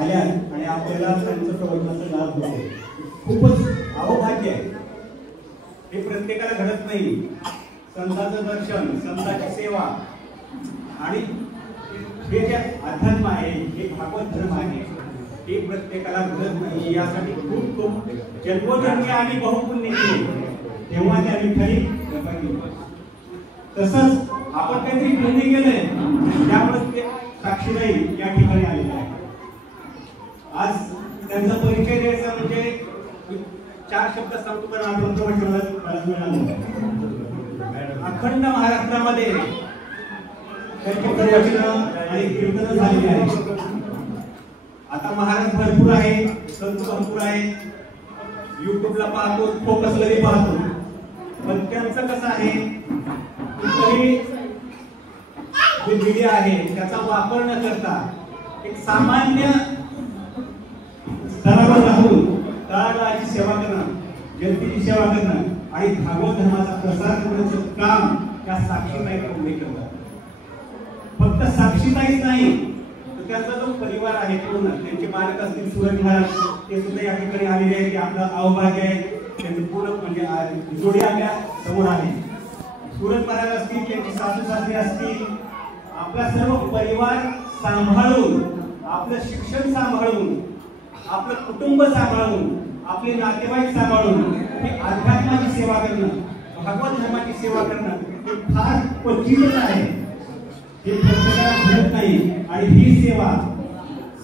आल्या आणि आपल्याला त्यांचं प्रवचनाचा लाभ होतो. खूपच अहोभाग्य आहे. हे प्रत्येकाला घडत नाही. संतांचं दर्शन, संतांची सेवा आणि हे जे अध्यात्म आहे, हे भागवत धर्म आहे, हे प्रत्येकाला घडत नाही. यासाठी खूप खूप जन्मोजन्मी आणि बहुपुण्य केले तेव्हा त्या विठ्ठली कृपा केली. तसंच आपण काहीतरी पुण्य केलंय त्यामुळे ते साक्षीदाई या ठिकाणी आलेले आहे. आज त्यांचा परिचय द्यायचा म्हणजे 4 शब्द सांगतो पण आपण मिळालं. अखंड महाराष्ट्रामध्ये त्यांची प्रवचनं आणि कीर्तनं झालेली आहेत. आता महाराज भरपूर आहे, संत भरपूर आहे, युट्यूबला पाहतो, फोकसला पाहतो. पण त्यांचं कसं आहे, तरी जे मीडिया आहे त्याचा वापर न करता एक सामान्य स्तरावर राहून तळागाळाची सेवा करणं, जनतेची सेवा करणं आणि भागवत धर्माचा प्रसार करण्याचं काम त्या साक्षीताई पुढे करतात. फक्त साक्षीताईच नाही, तर त्यांचा जो परिवार आहे पूर्ण, त्यांचे मालक असतील सूरज महाराज, ते सुद्धा या ठिकाणी आलेले आहेत. की आपलं अवभाग्य आहे, त्यांचे पूर्ण म्हणजे जोडी आपल्या समोर आहे. सूरज महाराज असतील, त्यांची सासू सासरे असतील, आपला सर्व परिवार सांभाळून, आपलं शिक्षण सांभाळून, आपलं कुटुंब सांभाळून, आपले नातेवाईक सांभाळून हे अध्यात्माची सेवा करणं, भागवत धर्माची सेवा करणं हे फार क्वचितच आहे. हे प्रत्येकाला घडत नाही. आणि ही सेवा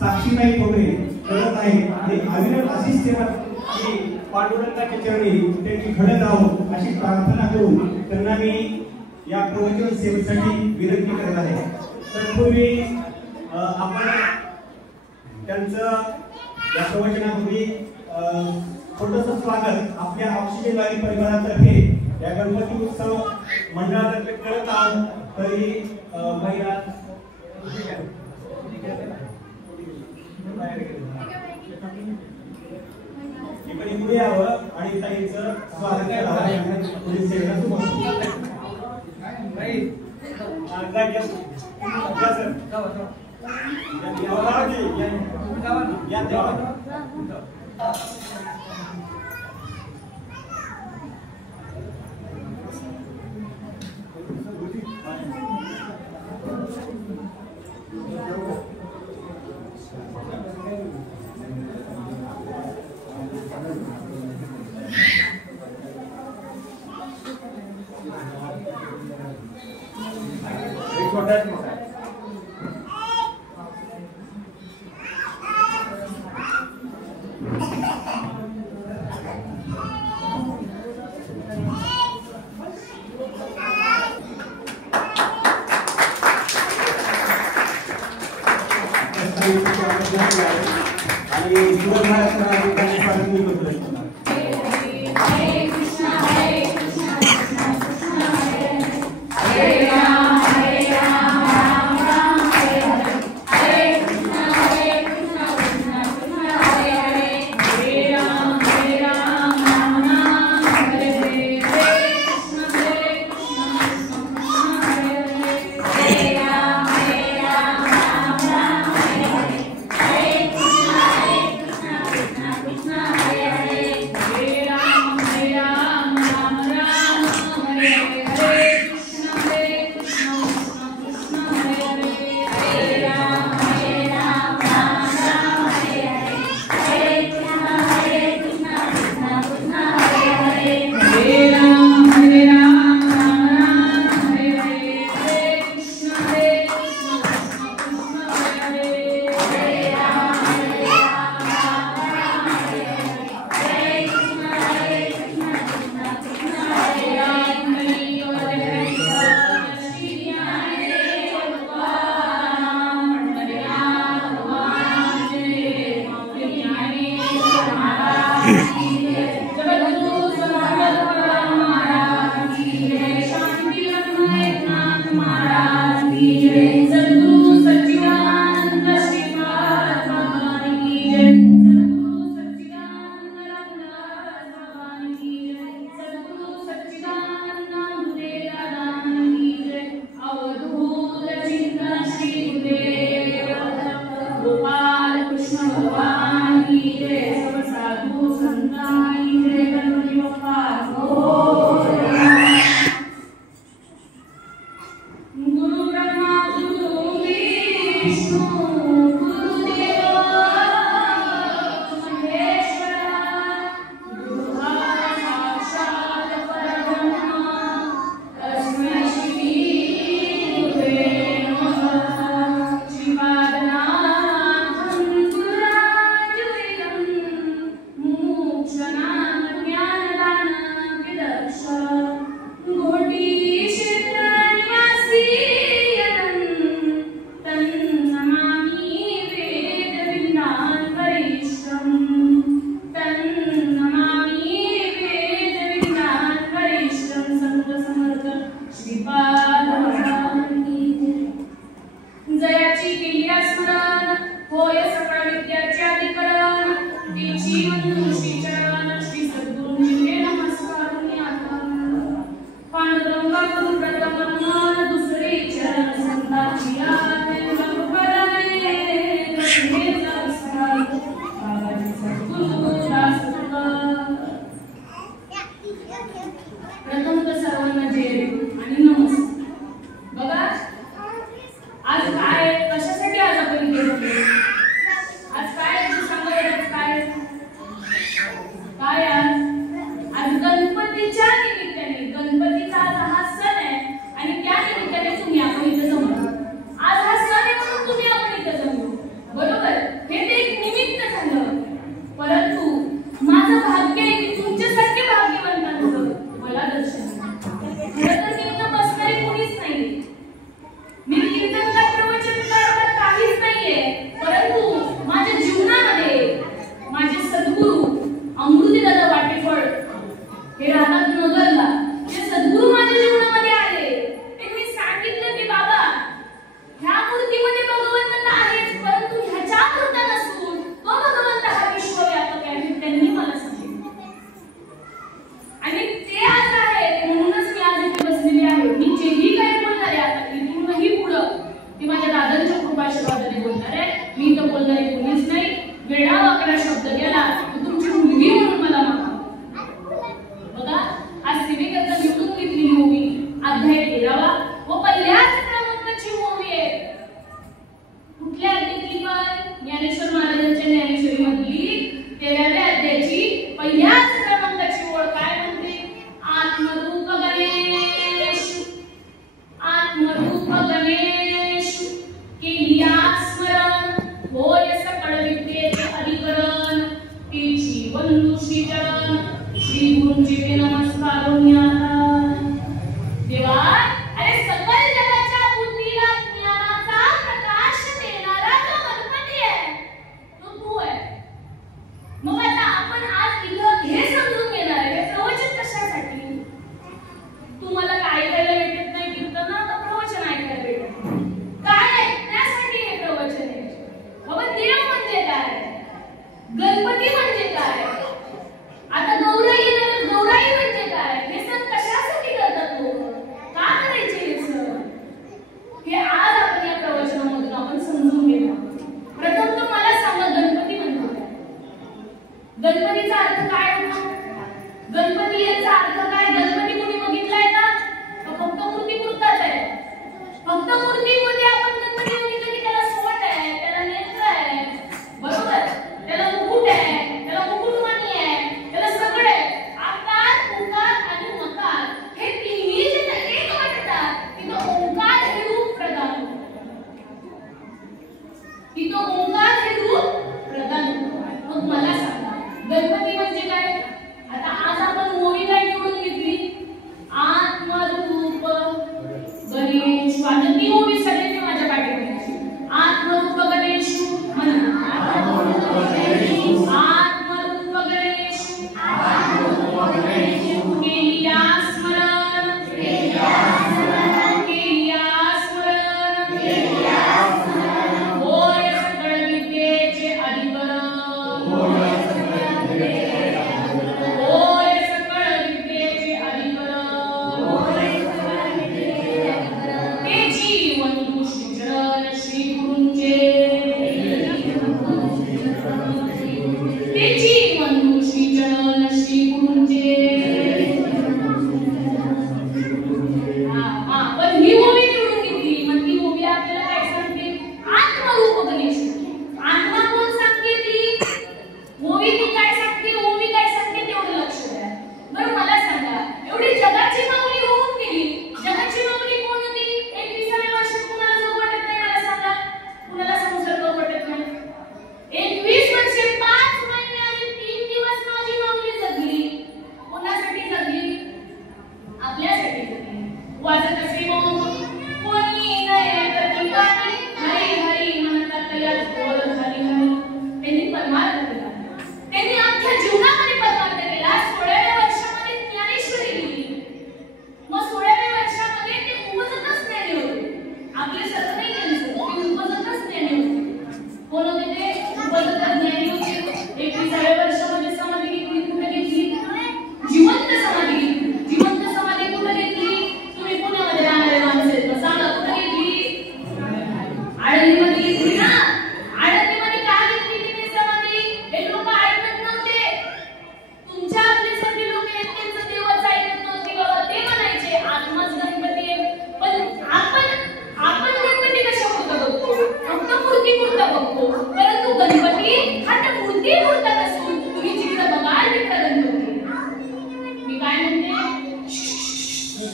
साक्षीताई ठोंबरे करत आहे. आणि अविरत अशी सेवा की पांडुरंगाच्या चरणी त्यांची घडत राहो अशी प्रार्थना करून त्यांना मी या प्रवचन सेवेसाठी विनंती करत आहे. तर पूर्वी आपण त्यांचं या प्रवचनापूर्वी छोटंसं स्वागत आपल्या ऑक्सिजन वाली परिवारातर्फे या गणपती उत्सव मंडळातर्फे करत आहोत. तरी महिला पुढे यावं आणि ताईंचं स्वागत करावं. गणपती म्हणजे काय? आता गौराई येणार, गौराई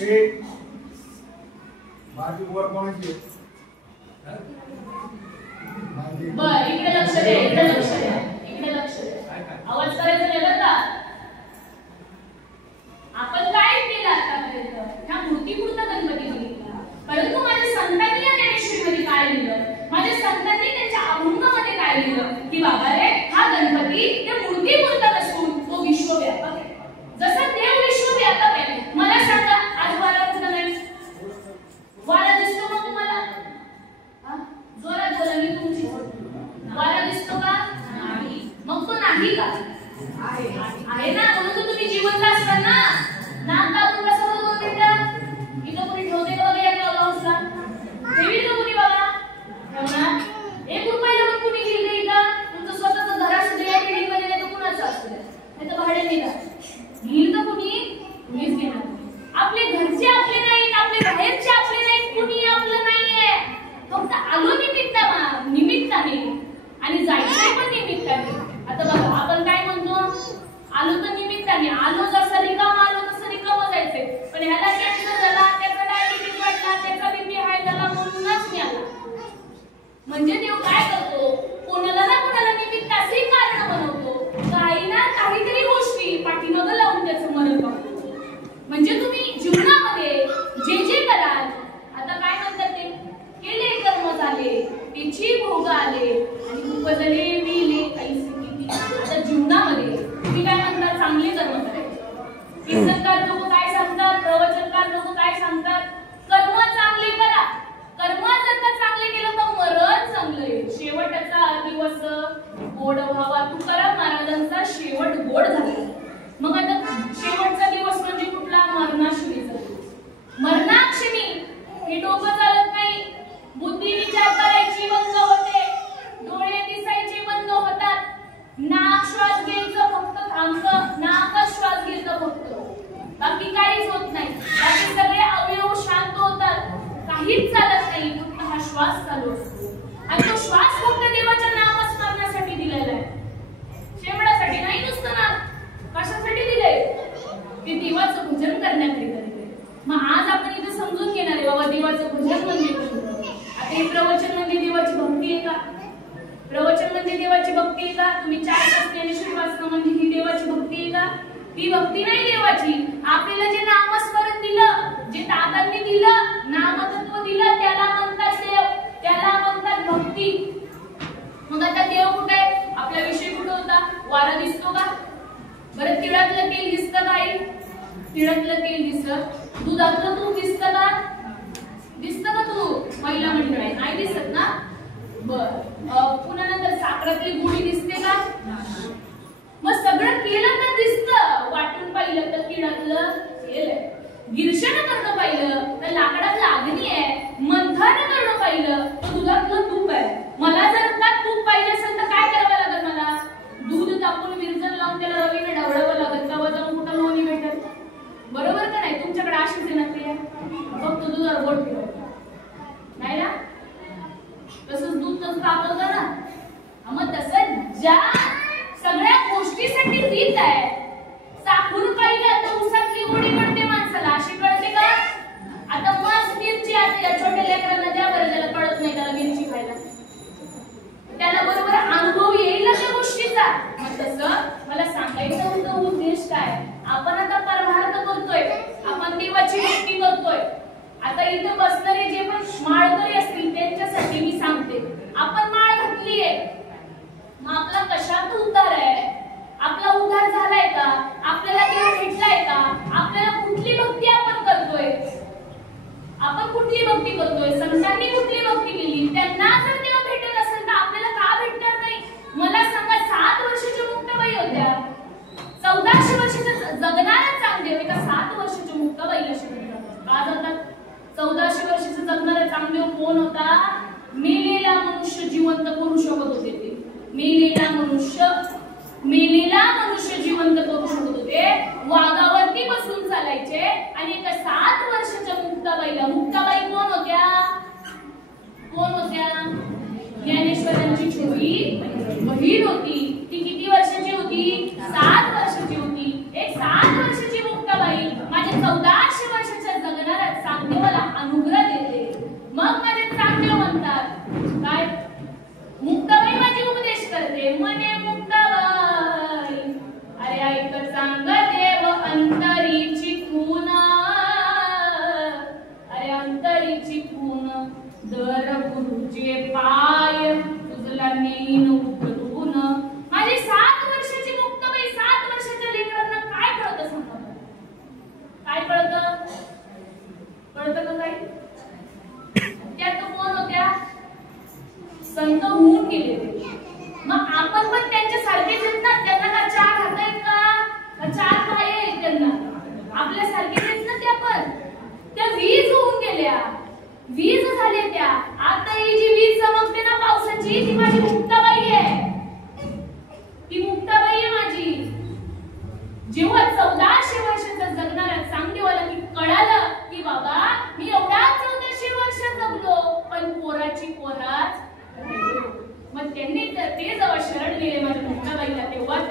हे माझी वर कोणाची बर इकडे लक्ष द्या, इकडे लक्ष द्या, इकडे लक्ष द्या. आवाज करायचा नाही बरं का. आपण काय केलं आतापर्यंत? ह्या मूर्तीपुरता गणपती बघितला, परंतु माझ्या संतांनी या ज्ञानेश्वरीमध्ये काय लिहिलं, माझ्या संतांनी त्यांच्या अभंगामध्ये काय लिहिलं की बाबा रे हा गणपती त्या मूर्तीपुरता नसून तो विश्वव्यापक आहे. जसं देव विश्वव्यापक आहे. मला सांगा आज वारा कुठं नाही? वारा दिसतो का तुम्हाला? जोरात बोला, मी तुमची वारा दिसतो का? नाही. मग तो नाही का? आहे ना, म्हणून तर तुम्ही जिवंत असता ना. नाक दाबून कसं होतं 2 मिनिटं? इथं कोणी ठेवते का बघा या क्लाउसला? ठेवी का कोणी बाबा? ठेवणार? 1 रुपयाला पण कुणी घेईल इथं? तुमचं स्वतःचं घर असू दे, बिल्डिंग मध्ये नाही तर कुणाचं असू दे, नाही तर भाडे नाही का? घेईल तर कुणी? कुणीच घेणार. आपले घरचे आपले नाहीत, आपले बाहेरचे आपले नाहीत, कुणी आपलं नाहीये. फक्त आलो निमित्ताने आणि जायचंय पण निमित्ताने. आता बघा आपण काय म्हणतो, आलो तर निमित्ताने, आलो जसं रिकाम आलो तसं रिकाम जायचंय. पण ह्याला कॅन्सर झाला, त्याचा डायबिटीज वाढला, त्याचा बीपी हाय झाला म्हणूनच मी आला. म्हणजे देव काय करतो, कोणाला ना कोणाला निमित्त असे कारण बनवतो, काही ना काहीतरी गोष्टी पाठीमागं लावून त्याचं मरण बघतो. म्हणजे तुम्ही जीवनामध्ये जे जे कराल, आता काय म्हणतात ते, केले कर्म झाले, त्याची भोग आले आणि उपजले विले कैसे किती. आता जीवनामध्ये तुम्ही काय म्हणतात, चांगले कर्म करायचे. कीर्तनकार लोक काय सांगतात, प्रवचनकार लोक काय सांगतात, कर्म चांगले करा. कर्म जर का चांगले केलं तर मरण चांगलं येईल. शेवटचा दिवस गोड व्हावा. तुकाराम महाराजांचा शेवट गोड झाला. मग आता शेवटचा दिवस म्हणजे कुठला? मरणाक्षमीचा दिवस. मरणाक्षमी हे डोकं चालत नाही, बुद्धी विचार करायची बंद होते, डोळे दिसायचे बंद होतात, नाक श्वास घ्यायचं फक्त थांबतं, नाकात श्वास घ्यायचं फक्त, बाकी काहीच होत नाही. बाकी सगळे अवयव शांत होतात, काहीच चालत नाही, फक्त हा श्वास चालू असतो. आणि तो श्वास फक्त देवाच्या नामस्मरणासाठी दिलेला आहे, शेवटासाठी नाही. नुसतं ना कशासाठी दिलंय? ते देवाचं भजन करण्याकरिता दिलंय. मग आज आपण इथे समजून घेणार आहे बाबा देवाचं भजन म्हणजे कोणतं. आता हे प्रवचन म्हणजे देवाची भक्ती आहे का? प्रवचन म्हणजे देवाची भक्ती आहे का? तुम्ही 4 तास ज्ञानेश्वरी वाचणं म्हणजे ही देवाची भक्ती आहे का? ती भक्ती नाही देवाची. आपल्याला जे नामस्मरण दिलं, जे दादांनी दिलं, नामतत्व दिलं, त्याला म्हणतात देव, त्याला म्हणतात भक्ती. मग आता देव कुठे आहे? आपला विषय कुठे होता? वारा दिसतो का? बरं तिळातलं तेल दिसतं का? तिळातलं तेल दिसत, दुधातलं तूप दिसतं का? दिसतं का तू? महिला मंडळ आहे, नाही दिसत ना? बर. पुन्हा नंतर साखरातली गुढी दिसते का? मग सगळं केलं तर दिसतं. वाटून पाहिलं तर तिळातलं तेल आहे, गिरशण करणं पाहिलं तर लाकडातलं अग्नी आहे, मंथन करणं पाहिलं तर दुधातलं तूप आहे. मला जर का तूप पाहिजे असेल तर काय करावं लागेल? मला दूध तापून विरजण लावून त्याला रवीने ढवळावं लागेल, तेव्हा जाऊन कुठं लोणी भेटत. बरोबर का नाही? तुमच्याकडे अशीच आहे ना क्रिया, फक्त दुधावर बोट फिरवतं नाही ना? तसंच दूध तसं तापवतं ना. मग तसं ज्या सगळ्या गोष्टीसाठी रीत आहे. साखून पाहिलं तर उसातली गोडी पडते माणसाला, अशी कळते का? आता मस्त मिरची असते, या छोट्या लेकरांना द्या बरं, त्याला कळत नाही त्याला मिरची खायला, त्याला बरोबर अनुभव येईल त्या गोष्टीचा. मग तसं मला सांगायचं होतं उद्देश काय, आपण आता परमार्थ करतोय, आपण देवाची भक्ती करतोय. आता इथे बसणारे जे पण माळकरी असतील त्यांच्यासाठी मी सांगते, आपण माळ घातलीये, मग आपला कशात उद्धार आहे? आपला उद्धार झालाय का? आपल्याला देव भेटलाय का? आपल्याला कुठली भक्ती आपण करतोय? आपण कुठली भक्ती करतोय? संतांनी कुठली भक्ती केली? त्यांना जर देव भेटत असेल तर आपल्याला का भेटणार नाही? मला सांगा, 7 वर्षाच्या मुक्ताबाई होत्या, 1400 वर्षाच्या जगणाऱ्या चांगदेव एका 7 वर्षाच्या मुक्ताबाईला शिकवतात का जातात? 1400 वर्षाचा जगणारा चांगदेव कोण होता? मेलेला मनुष्य जिवंत करू शकत होते ते. मेलेला मनुष्य जिवंत करू शकत होते. वाघावरती बसून चालायचे. आणि एका 7 वर्षाच्या मुक्ताबाईला, मुक्ताबाई कोण होत्या? ज्ञानेश्वरांची छोटी बहीण होती. ती किती वर्षाची होती? 7 वर्षाची होती. एक 7 वर्षाची मुक्ताबाई माझ्या 1400 वर्षाच्या जगणाऱ्या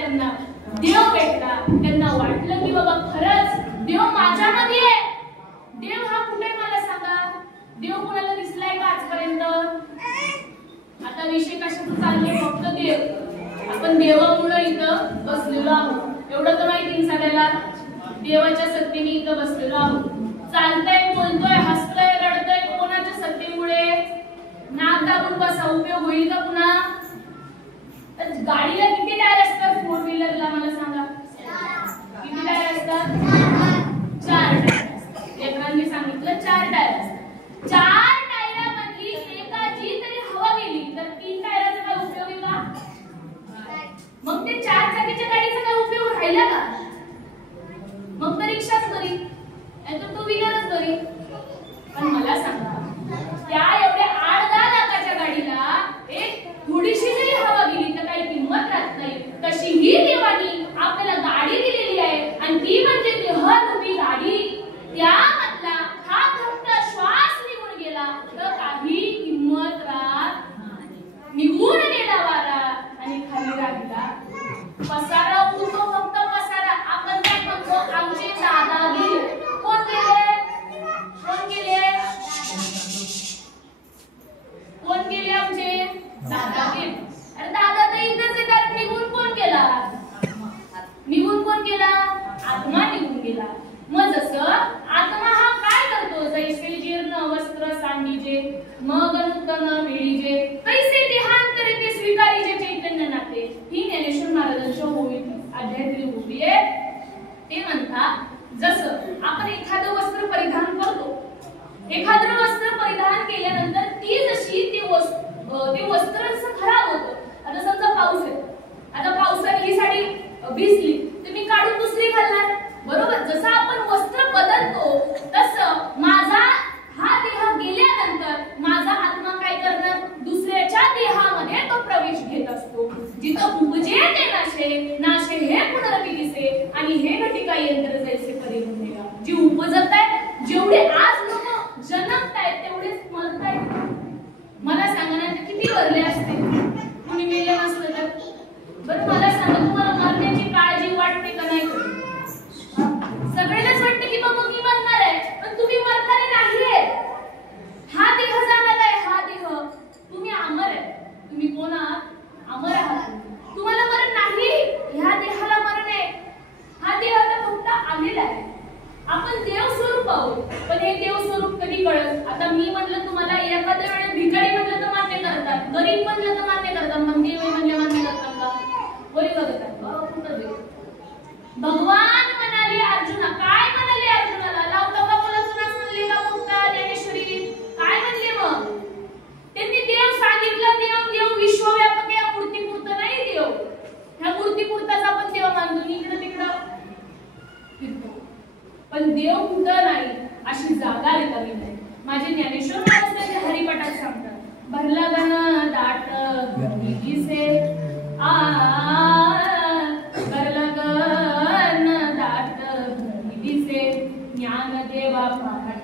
त्यांना देव भेटला. त्यांना वाटलं की बाबा खरंच देव माझ्यामध्ये आहे. देव हा कुठे मला सांगा, देव कुणाला दिसलाय का आजपर्यंत? आता विषय कशाचा चाललाय? फक्त देव. आपण देवामुळे इथं बसलेलो आहोत, एवढं तर माहिती सगळ्याला. देवाच्या सत्तेने इथं बसलेलो आहोत. चालतंय, बोलतोय, हसतोय, रडतोय कोणाच्या सत्तेमुळे? नाक दाबून बसा, उपयोग होईल का पुन्हा? गाडीला किती टायर असतात? फोर व्हीलरला मला सांगा, किती टायर असतात? 4 टायर. लेकरांनी सांगितलं 4 टायर असतात. 4 टायरामधली एकाची तरी हवा गेली तर 3 टायराचा काय उपयोग आहे का? मग ते 4 चाकीच्या गाडीचा काय उपयोग राहिला का? मग तर रिक्षाच बरी, नाहीतर 2 व्हीलरच बरी. पण मला सांगा, त्या एवढ्या 8-10 लाखाच्या गाडीला एक थोडीशी जरी हवा गेली तर काही किंमत राहत नाही. तशी ही देवानी आपल्याला गाडी दिलेली आहे आणि ती म्हणजे देहरूपी गाडी. त्यामधला हा फक्त श्वास निघून गेला तर काही किंमत राहत नाही. निघून गेला वारा आणि खाली राहिला पसारा. उडतो फक्त पसारा. आपण काय म्हणतो, आमचे दादा गेले. कोण गेले? कोण गेले? कोण गेले? आमचे दादा गेले. अरे दादा तर इथेच येतात. निघून कोण गेला? निघून कोण गेला? आत्मा निघून गेला. मग जसं आत्मा हा काय करतो, जैसे जीर्ण वस्त्र सांडीजे मग नूतन मिळीजे तैसे देहांतरे ते स्वीकारीजे चैतन्य नाते. ही ज्ञानेश्वर महाराजांच्या होळीत अध्यायातली होळी आहे. ते म्हणतात, जसं आपण एखादं वस्त्र परिधान करतो, एखादं वस्त्र परिधान केल्यानंतर ती जशी ते वस्त्र जसं खराब होतं. आता समजा पाऊस आहे, आता पावसाने ही साडी भिजली, तुम्ही काढून दुसरी घालणार, बरोबर? जसं आपण वस्त्र बदलतो तसं माझा हा देह गेल्यानंतर माझा आत्मा काय करणार? दुसऱ्याच्या देहामध्ये तो प्रवेश घेत असतो. जिथं उपजे ते नाशे, नाशे हे पुनरपी दिसे आणि हे घटिका यंत्र जैसे परिगुणेगा. जी उपजत आहे, जेवढे आज लोक जन्मतायत तेवढेच मरतायत. मला सांगा ना, किती वरले असते तुम्ही मेले नसलं तर? बरं मला सांगा, तुम्हाला मरण्याची काळजी वाटते का नाही? सगळ्यांनाच वाटतं की बाबा मी मरणार आहे, पण तुम्ही मरणारे नाहीये. हा देह जाणार आहे. हा देह, तुम्ही अमर आहे. तुम्ही कोण आहात? अमर आहात. तुम्हाला मरण नाही, ह्या देहाला मरण आहे. हा देह आता फक्त आलेला आहे. आपण देव स्वरूप आहोत, पण हे देव स्वरूप कधी कळत? आता मी म्हणलं तुम्हाला, एखाद्या वेळेस भिकारी म्हणलं तर मान्य करतात, गरीब म्हणलं तर मान्य करतात, मग देव म्हणजे मान्य करतात का? वरी बघतात कुठं देव? भगवान म्हणाले अर्जुना, काय म्हणाले अर्जुनाला? लावता का बोला तुला म्हणले का मुक्ता ज्ञानेश्वरी? काय म्हणले मग? त्यांनी देव सांगितलं. देव देव विश्वव्यापक आहे, मूर्तीपुरता नाही देव. ह्या मूर्तीपुरताच आपण देव मानतो, इकडं तिकडं फिरतो, पण देव कुठं नाही अशी जागा रिकामी नाही. माझे ज्ञानेश्वर महाराज त्यांच्या हरिपाठात सांगतात, भरला गण दाट दिसे भरला गण दाट दिसे ज्ञान देवा पाहत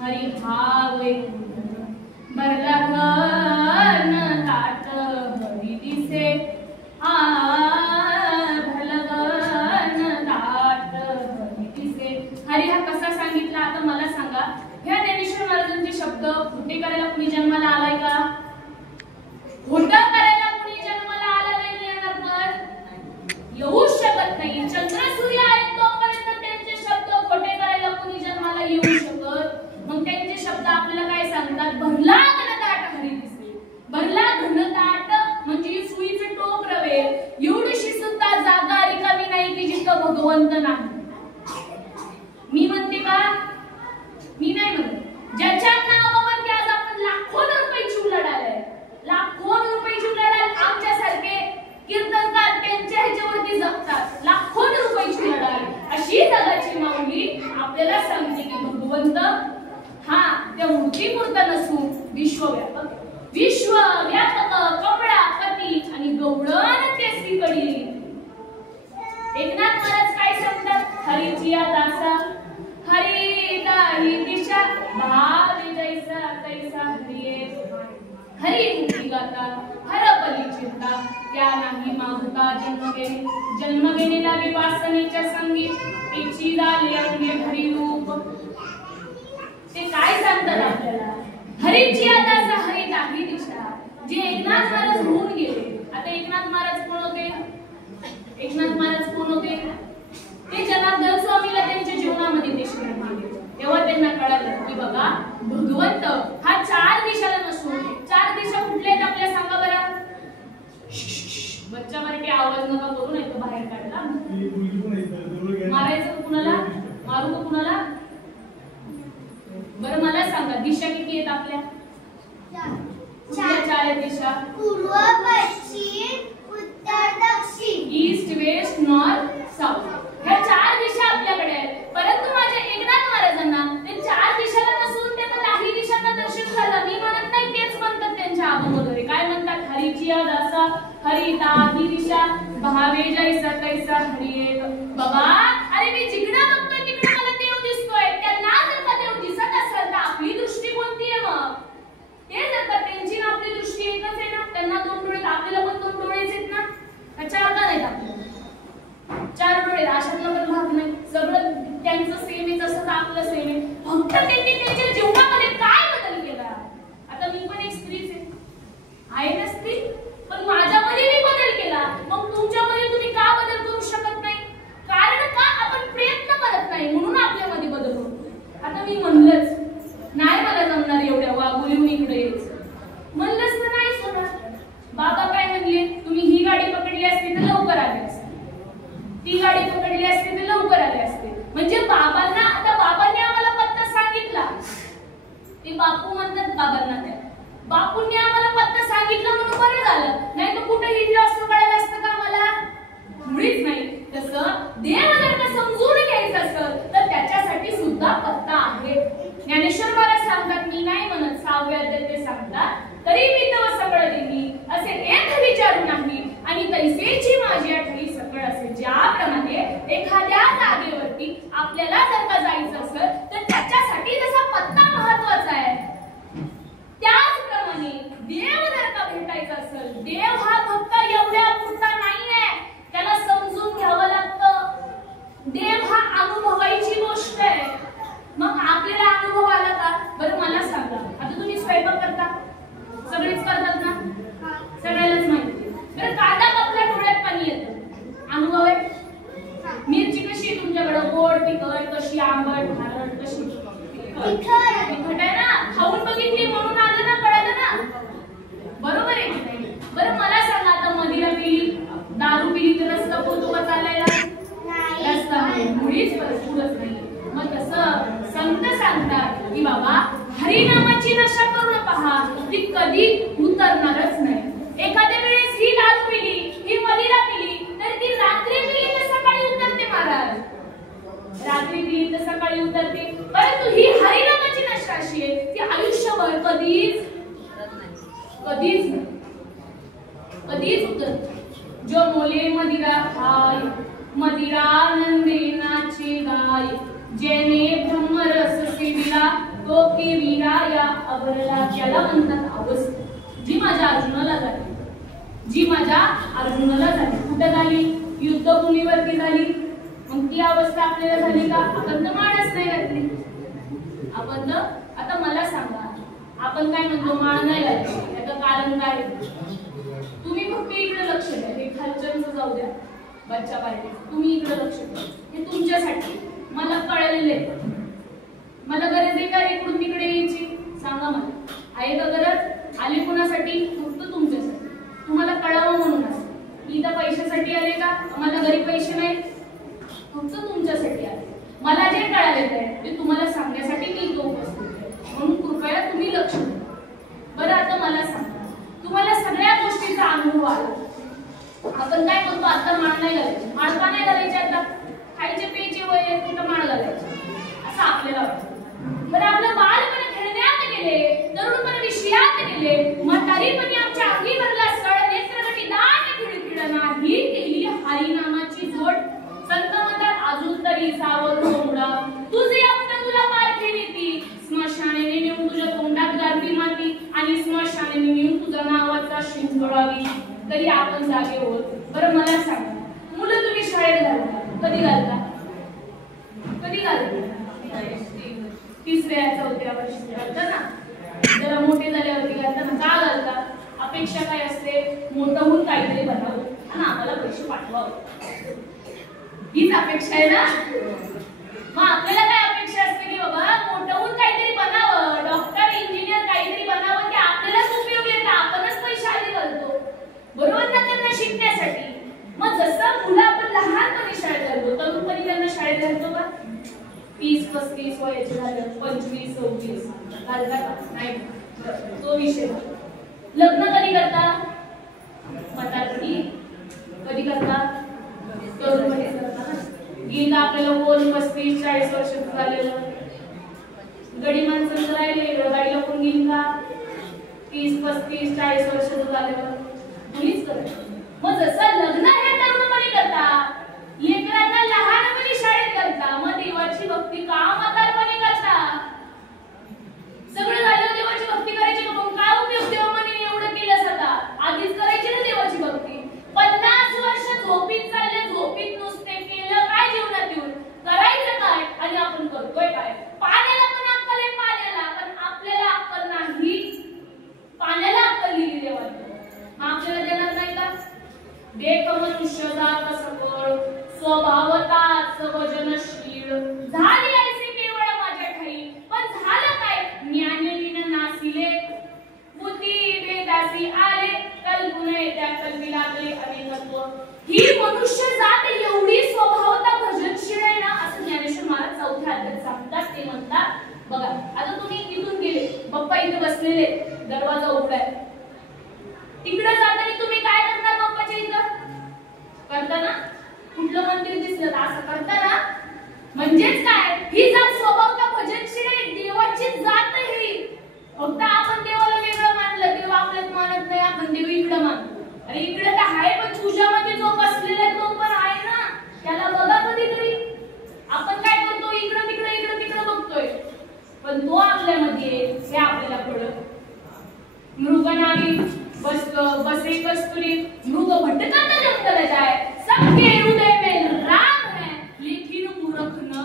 हरी हावे भरला गण दाट हरी दिसे भरला गण दाट हरी दिसे. हरी हा कसा सांगितला? आता मला सांगा, ह्या ज्ञानेश्वर महाराजांचे शब्द खोटे करायला कुणी जन्माला आलाय का? खोटं करायला कुणी जन्माला आला नाही, येणार पण येऊ शकत नाही. चंद्र सूर्य आहेत तोपर्यंत त्यांचे शब्द खोटे करायला कुणी जन्माला येऊ शकत? मग त्यांचे शब्द आपल्याला काय सांगतात? भरला घनदाट हरी दिसे. भरला घनदाट म्हणजे सुईचे टोक रवे, एवढीशी सुद्धा जागा रिकामी नाही की जिथं भगवंत नाही. मी म्हणते का? मी नाही म्हणते. ज्याच्या नावावरती आज आपण लाखो रुपयाची उलाढाल, लाखो रुपयाची उलाढाल, आमच्यासारखे कीर्तनकार त्यांच्या ह्याच्यावरती जगतात. लाखो रुपयाची उलाढाल, अशी जगाची माऊली आपल्याला सांगते की भगवंत हा त्या मूर्तीपुरता नसून विश्वव्यापक. विश्वव्यापक कमळापती आणि गवळण केसी कडी. एकनाथ महाराज काय सांगतात? हरीची दासा हरी दाही दिशा भाव जैसा तैसा हरिये. हरी मुक्ती गाता हर पली चिंता त्या नाही मागुता जन्म गेलेला विवासनेच्या संगी तिची झाले अंगे हरी रूप. ते काय सांगतात आपल्याला? हरीची आता हरी दाही दिशा. जे एकनाथ महाराज होऊन गेले, आता एकनाथ महाराज कोण होते? एकनाथ महाराज कोण होते? ते जनार्दन स्वामीला त्यांच्या जीवनामध्ये दर्शन दिले. तेव्हा त्यांना कळालं की बघा भगवंत हा 4 दिशाला नसून 4 दिशा कुठल्या आहेत आपल्या सांगा बरं. बच्चा मराठी आवाज नका करू, नाही तर बाहेर काढला. मारायचं कुणाला? मारू का कुणाला? बरं मला सांगा दिशा किती आहेत आपल्या? कुठल्या 4 आहेत दिशा? पूर्व, पश्चिम, उत्तर, दक्षिण. East, west, north, south. ह्या 4 दिशा आपल्याकडे आहेत. परंतु माझ्या एकनाथ महाराजांना ते 4 दिशाला नसून त्यांना दाही दिशांना दर्शन झालं. मी म्हणत नाही, तेच म्हणतात त्यांच्या अगोदर. काय म्हणतात? हरीची दासा हरी दाही दिशा भावे जैसा तैसा हरी एक. बाबा अरे मी जिकडे बघतोय तिकडे मला देव दिसतोय. त्यांना जर का देव दिसत असेल तर आपली दृष्टी कोणती आहे मग? ते जर का त्यांची ना आपली दृष्टी एकच आहे ना, त्यांना 2 डोळे, आपल्याला पण 2 डोळेच आहेत ना. 4 का नाहीत आपल्याला? 4 डोळे, अशातला पण भाग नाही. सगळं त्यांचं सेम आहे तसंच आपलं सेम आहे. फक्त त्यांनी त्यांच्या जीवनामध्ये काय बदल केला? आता मी पण एक स्त्रीच आहे ना स्त्री, पण माझ्यामध्ये मी बदल केला. मग तुमच्यामध्ये तुम्ही का बदल करू शकत नाही? कारण का आपण प्रयत्न करत नाही म्हणून आपल्यामध्ये बदल होतो. आता मी म्हणलंच नाही मला जमणार एवढ्या वागुलीहून इकडे यायचं, म्हणलंच तर नाहीच होणार. बाबा काय म्हणले? तुम्ही ही गाडी पकडली असती तर लवकर आले असते, ती गाडी पकडली असती तर लवकर आले असते. म्हणजे बाबांना, आता बाबांनी आम्हाला पत्ता सांगितला. ते बापू म्हणतात बाबांना, त्या बापूंनी आम्हाला पत्ता सांगितलं म्हणून बरं झालं. नाही तर कुठे हिंडलं असतं, कळलं असतं का आम्हाला? मुळीच नाही. तसं देव जर का समजून घ्यायचं असेल तर त्याच्यासाठी सुद्धा पत्ता आहे. ज्ञानेश्वर महाराज सांगतात, मी नाही म्हणत, 6व्या अध्यायात ते सांगतात, तरी मी तेव्हा सगळं देईन असे एक विचारू नाही आणि तैसेची माझी आठवी सकळ असे. ज्याप्रमाणे एखाद्या जागेवरती आपल्याला जर का जायचं असेल तर त्याच्यासाठी जसा पत्ता महत्वाचा आहे, त्याचप्रमाणे देव जर का भेटायचा असेल, देव हा फक्त एवढ्या पुरता नाहीये, त्याला समजून घ्यावं लागतं. देव हा अनुभवायची गोष्ट आहे. मग आपल्याला अनुभव आला का? बरं मला सांगा, आता तुम्ही स्वयंपाक करता, सगळेच करतात ना, सगळ्यालाच माहिती. बरं कांदा कापला डोळ्यात पाणी येतं, अनुभव आहे? मिरची कशी आहे तुमच्याकडे? गोड, तिखट, कशी, आंबट, खारट, कशी? तिखट आहे ना, खाऊन बघितली म्हणून आलं ना, कळालं ना, बरोबर आहे की नाही? बरं मला सांगा, आता मदिरा पिली, दारू पिली तर रस्ता पोहतो का चालायला? रस्ता मुळीच पुढंच नाही. मग तसं संत सांगतात की बाबा हरिनामाची नशा करून पहा, ती कधी उतरणारच नाही. एखाद्या वेळेस ही दारू पिली, ही मदिरा पिली, तर ती रात्री पिली तर सकाळी उतरते महाराज, रात्री पिली तर सकाळी उतरते. परंतु ही हरिनामाची नशा अशी आहे, ती आयुष्यभर कधीच उतरते. जो मोले मदिरा खाय, मदिरा नंदे नाचे गाय, जेने ब्रह्मरस सेविला तो केविला या अबरला. त्याला म्हणतात अवस्था. जी माझ्या अर्जुनाला झाली, जी माझ्या अर्जुनाला झाली, कुठे झाली? युद्धभूमीवरती झाली. मग ती अवस्था आपल्याला झाली का? आपण तर माळच नाही घातली. आपण तर, आता मला सांगा, आपण काय म्हणतो? माळ नाही घातली, त्याचं कारण काय? तुम्ही फक्त इकडे लक्ष द्या, हे खालच्यांचं जाऊ द्या, बच्चा पार्टी, तुम्ही इकडे लक्ष द्या. हे तुमच्यासाठी मला कळलेले, मला गरज आहे का इकडून तिकडे यायची? सांगा मला, आहे का गरज? आली कुणासाठी? फक्त तुमच्यासाठी, तुम्हाला कळावं म्हणून असं. इथं पैशासाठी आले का? मला घरी पैसे नाही, फक्त तुमच्यासाठी आले. मला जे कळालेलं आहे ते तुम्हाला सांगण्यासाठी मी इथं उपस्थित आहे, म्हणून कृपया तुम्ही लक्ष द्या. बरं आता मला सांगा, तुम्हाला सगळ्या गोष्टीचा अनुभव आला. आपण काय म्हणतो? आता माळ नाही घालायची. माळ का नाही घालायची? आता खायचे प्यायचे वय आहे, कुठं माळ घालायची असं आपल्याला वाटतं. बरं आपलं बालपण खेळण्यात गेले, तरुणपण विषयात गेले, म्हातारीपणी आमच्या अंगी भरला सळ, नेत्रगटी दाट खिळखिळना ही केली हरिनामाची जोड. संत म्हणतात अजून तरी सावध मुडा, तुझे आपलं तुला पार खेळी ती, स्मशानेने नेऊन तुझ्या तोंडात गारवी माती आणि स्मशानेने नेऊन तुझा नावाचा शिंग जोडावी. तरी आपण जागे होत. बरं मला सांगा, मुलं तुम्ही शाळेत घालता, कधी घालता? कधी घालता? 3ऱ्या 4थ्या वर्षी घालता ना. जरा मोठे झाल्यावरती घालता ना. का घालता? अपेक्षा काय असते? मोठं होऊन काहीतरी बनावं आणि आम्हाला पैसे पाठवावं, हीच अपेक्षा आहे ना. मग आपल्याला काय अपेक्षा असते की बाबा मोठं होऊन काहीतरी बनावं, डॉक्टर इंजिनियर काहीतरी बनावं, की आपल्यालाच उपयोग येतं, आपणच पैसे आधी घालतो बरोबर ना त्यांना शिकण्यासाठी. मग जसं मुलं आपण लहानपणी शाळेत घालतो, तरुणपणी त्यांना शाळेत घालतो का? 30-35 वयाचे झालं, 25-26 घालता का? नाही, तो विषय. लग्न कधी करता? म्हातारपणी. कधी करता? तरुणपणी करता ना. गेलं आपल्याला कोण 35-40 वर्ष झालेलं, गडी माणसं राहिले, गाडीला कोण गेली का? 30-35-40 वर्ष झाल्यावर मुलीच करत. मग जसं लग्न हे तरुणपणी करता, लेकरांना लहानपणी शाळेत करता, मग देवाची भक्ती का म्हातारपणी करता? सगळं झालं, देवाची भक्ती करायची का? मग काय उपयोग देवाने एवढं केलं? आता आधीच करायची ना देवाची भक्ती. 50 वर्ष झोपीत चालले, झोपीत नुसते केलं काय जीवनात येऊन? करायचं काय आणि आपण करतोय काय? पाण्याला पण अक्कल आहे, पाण्याला पण आपल्याला अक्कल नाही. पाण्याला अक्कल दिली देवाने, मग आपल्याला देणार नाही का? देख मनुष्य जात सकळ, स्वभावता सवजनशील, झाली ऐसे केवळ माझ्या ठाई. पण झालं काय? ज्ञानलीन नासिले, बुद्धी वेदासी आले, कल्पने त्या कल्पी लागले अनेकत्व. ही मनुष्य जात एवढी स्वभावता भजनशील आहे ना, असं ज्ञानेश्वर महाराज 4थ्या अध्यायात सांगतात. ते म्हणतात बघा, आता तुम्ही इथून गेले, बाप्पा इथे बसलेले, दरवाजा उघडाय, तिकडे जाताना तुम्ही काय करणार? बाप्पाच्या इथं करता ना. कुठलं मंदिर दिसलं तर असं करता ना. म्हणजेच काय? ही जात स्वभावता भजनशील आहे, देवाची जात ही. फक्त आपण देवाला वेगळं मानलं, देव आपल्यात मानत नाही, आपण देव इकडं मानतो. अरे इकडे तर आहे, पण तुझ्यामध्ये जो बसलेला आहे तो पण आहे ना, त्याला बघा कधीतरी. आपण काय करतो? इकडं तिकडं बघतोय, पण तो आपल्यामध्ये हे आपल्याला कळत. मृगनावी बसे कस्तुरी, मृग भटकत जंगल जाय, सबके हृदय में राम है, लेकिन मूर्ख न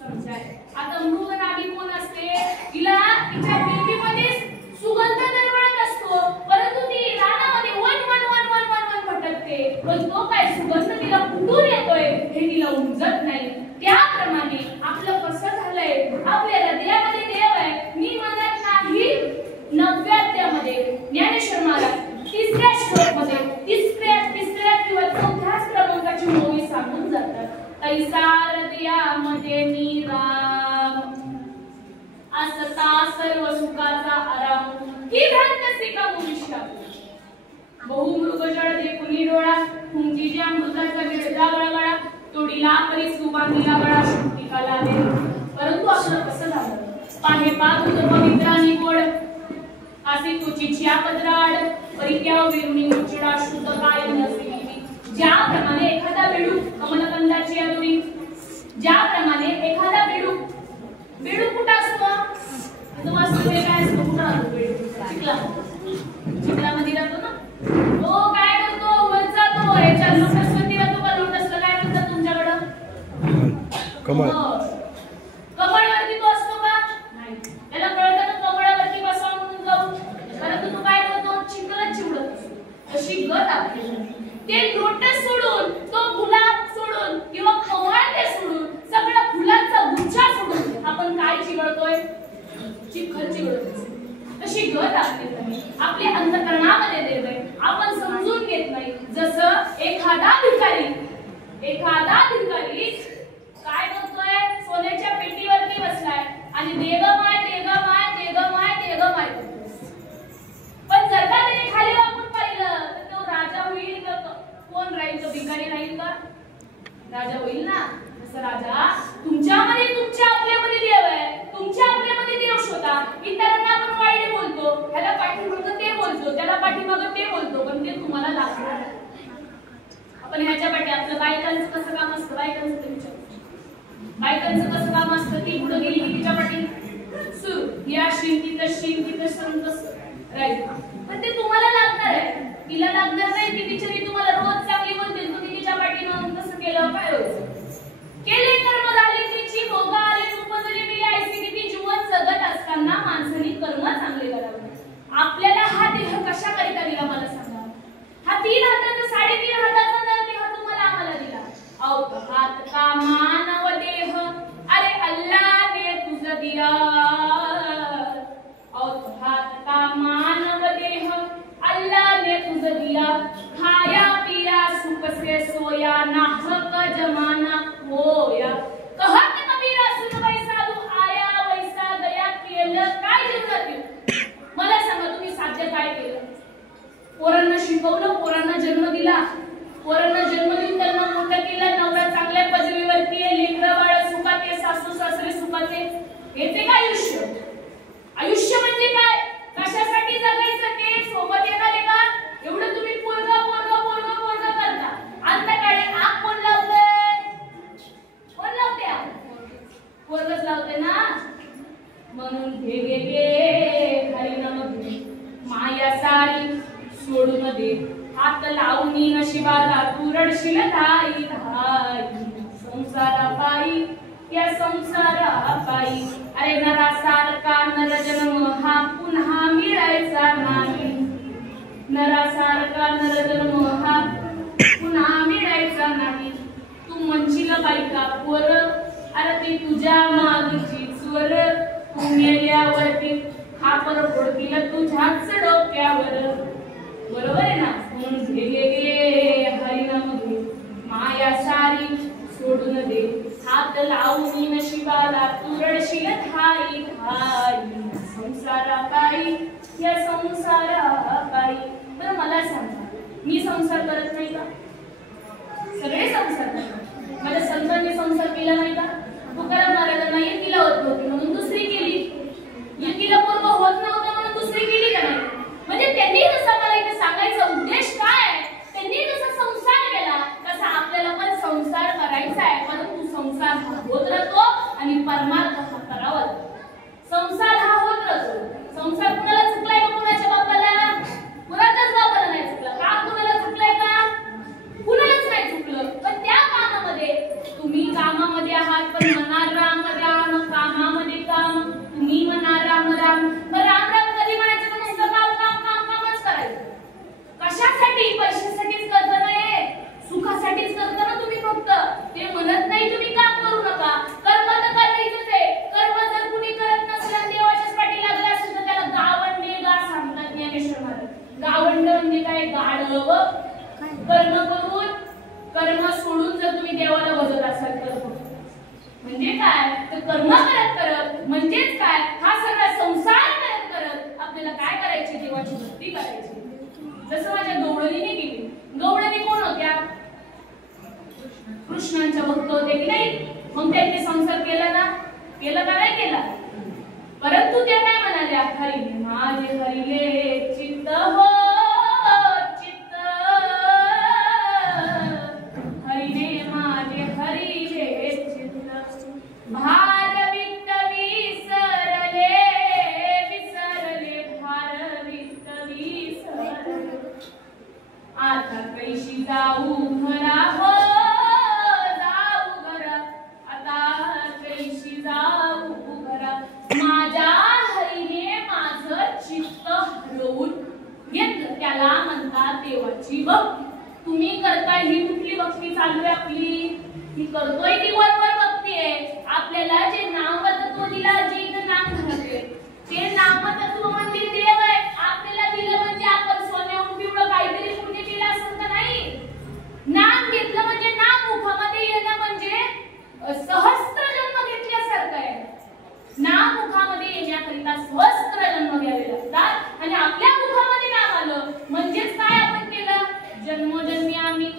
समजाय. आता मृगनावी कोण असते? तिला तिच्या बेटीमध्ये सुगंध दरवळत असतो, परंतु ती रानामध्ये वन भटकते, पण तो काय सुगंध तिला कुठून येतोय हे तिला उमजत नाही. त्याप्रमाणे आपलं कसं झालंय? आपल्या हृदयामध्ये देव आहे, मी म्हणत नाही. 9व्या ज्ञानेश्वर महाराज 3ऱ्या श्लोकमध्ये 3ऱ्या किंवा 4थ्याच क्रमांकाची ओवी सांगून जातात. तैसा हृदयामध्ये निराम, असता सर्व सुखाचा आराम, ही भ्रांत का मनुष्या. बहुमृगजळ देखुनी डोळा, तुमची ज्या मृगाचा गिळजा गळगळा, तोडीला परी सुबांधीला गळा, शुक्तिका लागे. परंतु आपलं कसं झालं? पाहे पाहू तर पवित्रानी गोड, असे तुझी पदराड, परित्या विरुणी मुचडा, शुद्ध काय नसलेली. ज्याप्रमाणे एखादा बेडूक कमलकंदाची अधुरी, ज्याप्रमाणे एखादा बेडूक कुठं असतो? काय असतो? कुठं असतो बेडूक? चिखलामध्ये राहतो ना. तो काय करतो? वर जातो, याच्या लोटसवरती राहतो का? लोटसला काय म्हणतात तुमच्याकडं? कमळ. कमळवरती तो असतो का? नाही. त्याला कळतं का कमळावरती बसावं म्हणून जाऊ? परंतु तो काय करतो? चिखलात चिवडत असतो. तशी गत आपली ते लोटस सोडून, तो गुलाब सोडून किंवा कमळ ते सोडून, सगळा फुलांचा गुच्छा सोडून आपण काय चिवडतोय? चिखल चिवडतोय. तशी गत आपल्या अंतःकरणामध्ये देव आहे, आपण समजून घेत नाही. जसं एखादा भिकारी काय करतोय? सोन्याच्या पेटीवरती बसलाय आणि देगमाय पण जर का त्याने खाली वाकून पाहिलं तर तो राजा होईल का? कोण राहील? तो भिकारी राहील का? राजा होईल ना. असं राजा तुमच्यामध्ये, तुमच्या आपल्यामध्ये देव आहे, तुमच्या आपल्यामध्ये देव शोधा. इतरांना आपण वाईट बोलतो, त्याला पाठीमागं ते बोलतो, त्याला पाठीमागं ते बोलतो, पण ते तुम्हाला लागणार. आपण ह्याच्या पाठी आपलं बायकांचं कसं काम असतं? बायकांचं कसं काम असतं? ती पुढे गेली की तिच्या पाठी सुरू, या शिंकी तशी तसं राहील, पण ते तुम्हाला लागणार आहे. तिला लागणार नाही ती बिचारी तुम्हाला रोज चांगली बोलते तुम्ही तिच्या पाठीनं कसं केलं काय होतं केले कर्म झाले तिची भोग आले उपजली मी ऐसी किती जीवन जगत असताना माणसाने कर्म चांगले करावे आपल्याला हा देह कशा करिता दिला मला सांगा हा 3 हाताचा 3.5 हाताचा नर देह तुम्हाला आम्हाला दिला अहो हात का मानव देह अरे अल्लाह ने तुझ दिया अहो हात का मानव देह अल्लाह ने तुझ दिया खाया पिया सुख से सोया नाहक जमाना होया कहत कबीरा सुन वैसा तू आया वैसा गया केलं काय जीवनात मला सांगा तुम्ही साध्य काय केलं पोरांना शिकवलं पोरांना जन्म दिला पोरांना जन्म देऊन त्यांना मोठं केलं नवरा चांगल्या पदवीवरती आहे लेकरं बाळ सुखाचे सासू सासरे सुखाचे हेच एक आयुष्य आयुष्य म्हणजे काय कशासाठी जगायचं ते सोबत येणार का एवढं तुम्ही पोरगा करता अंतकाळी आग कोण लावतंय कोण लावते पोरगच लावते ना म्हणून घे हरिनाम घे माया सारी सोडून दे हात लावून नशिबाला तू रडशील धाई संसारा पायी या संसारा पायी अरे नरासारखा नरजन्म हा पुन्हा मिळायचा नाही नरासारखा नरजन्म हा पुन्हा मिळायचा नाही तू म्हणशील बाई का पोर अरे ते तुझ्या मागची स्वर तू मेल्यावरती खापर फोडतील तुझ्याच डोक्यावर बरोबर आहे ना म्हणून घे हरिनाम घे माया सारी सोडून दे हात लावून नशिबाला तू रडशील धाई संसारा पायी या संसारा पायी बरं मला सांगा मी संसार करत नाही का सगळे संसार करतात माझ्या संतांनी संसार केला नाही का तुकाराम महाराजांना एकीला होत नव्हती म्हणून दुसरी केली एकीला पोरग होत नव्हतं म्हणून दुसरी केली का नाही म्हणजे त्यांनी जसं मला इथे सांगायचा उद्देश काय त्यांनी जसा संसार केला तसा आपल्याला पण संसार करायचा आहे परंतु संसार हा होत राहतो आणि परमार्थ हा करावा संसार हा होत राहतो संसार कुणाला चुकलाय का कुणाच्या बापाला कुणाच्याच बापाला नाही चुकला का कुणाला चुकलाय का कुणालाच नाही चुकलं पण त्या कामामध्ये तुम्ही कामामध्ये आहात पण म्हणा राम राम कामामध्ये काम तुम्ही म्हणा राम राम पण राम राम कधी म्हणायचं पण नुसतं कामच करायचं कशासाठी पैशासाठीच करत नाही सुखासाठीच करता ना तुम्ही फक्त ते म्हणत नाही तुम्ही काम करू नका कर्म तर करायचंच आहे कर्म जर कुणी करत नसलं देवाच्याच पाठी लागला असेल तर त्याला गावंडे गा सांगतात ज्ञानेश्वर महाराज गावंड म्हणजे काय गाढव कर्म सोडून जर तुम्ही देवाला भजत असाल तर म्हणजे काय तर कर्म करत म्हणजेच काय हा सगळा संसार करत आपल्याला काय करायचे देवाची भक्ती करायची जसं माझ्या गवळणीने केली गवळणी कोण होत्या कृष्णांच्या भक्त होते की नाही मग त्यांनी संसार केला का नाही केला परंतु त्या काय म्हणाल्या हरिले माझे हरिले चित्त हो चित्त हरिले माझे हरिले चित्त भार वित्त विसरले भार वित्त विसरले आता कैशी जाऊ घरा हो माझ्या हरीने माझं चित्त हरवून घेतलं त्याला म्हणतात देवाची भक्ती तुम्ही करताय ही कुठली भक्ती चालू आहे आपली ही करतोय ती वरवर भक्ती आहे आपल्याला जे नामतत्व दिला जे इथं नाम घालते ते नामतत्व म्हणजे देव आहे आपल्याला दिलं म्हणजे आपण सोन्याहून पिवळं काहीतरी पुण्य केलं असं तर नाही नाम घेतलं म्हणजे नाम मुखामध्ये येणं म्हणजे सहस्त्र जन्म घेतल्यासारखं आहे नाम मुखामध्ये येण्याकरिता सहस्त्र जन्म घ्यावे लागतात आणि आपल्या मुखामध्ये नाम आलं म्हणजेच काय आपण केलं जन्मोजन्मी आम्ही